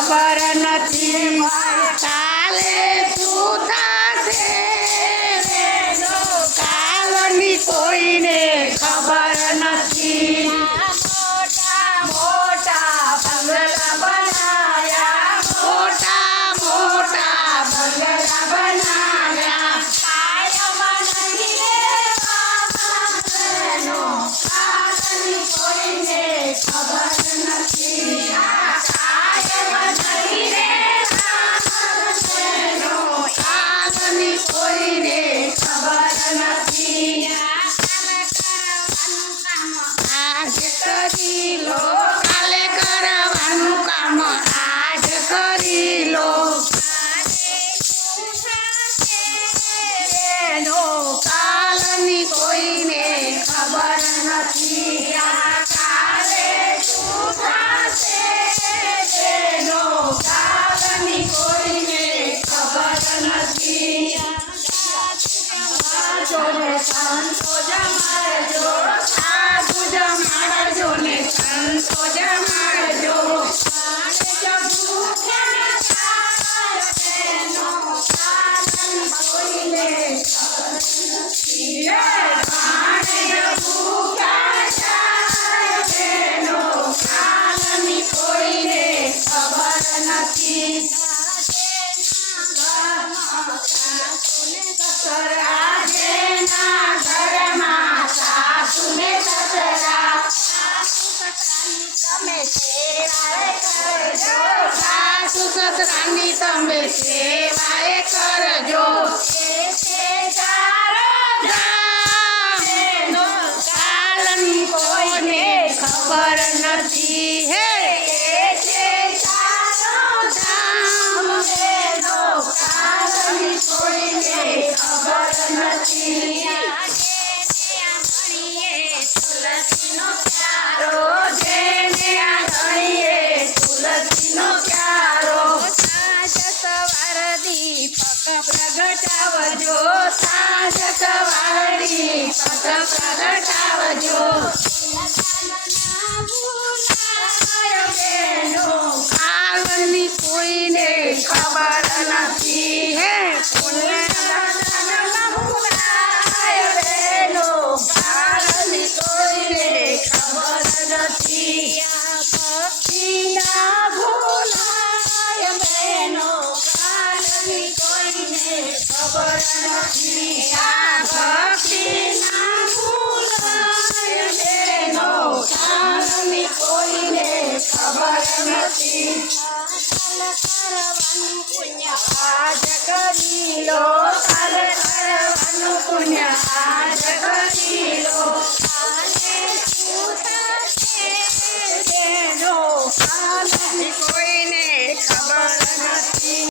ખબર નથી કાલે શું થશે કાલની કોઈને ખબર નથી મોટા મોટા બંગલા બનાયા મોટા મોટા બંગલા બનાયા કાયમાં નથી રહેવાનો કાલની કોઈને ખબર નથી કાયમાં નહીં રહેવાનો કાલની કોઈને ખબર નથી આજ કરી લો કાલે કરવાનું કામ આજ કરી લો કાલની કોઈને ખબર નથી કાલે શું થશે તેનો કાલની કોઈને ખબર નથી સંતો જમાડજો સાધુ જમાડજો ને સંતો જમાડજો કાલની કોઈને ખબર નથી રાજેના ઘરમાં સાસુ ને સસરા તમે સેવાએ કરજો સાસુ સસરાની તમે સેવાએ કરજો કાલની કોઈને ખબર નથી હે કાલની કોઈને ખબર નથી તુલસીનો પ્યારો જેને આ ગણીએ તુલસીનો પ્યારો સાંજ સવાર દીપક પ્રગટાવજો સાંજ સવાર દીપક પ્રગટાવજો કાલની કોઈને ખબર નથી હે કાલની કોઈને ખબર નથી ભક્તિ ના ભૂલાય બહેનો કાલની કોઈને ખબર નથી ભક્તિ ના ભૂલાય બહેનો કાલની કોઈને ખબર નથી કરવાનું પુણ્ય આજ કરી લો કાલ કરવાનું પુણ્ય આજ કરી લો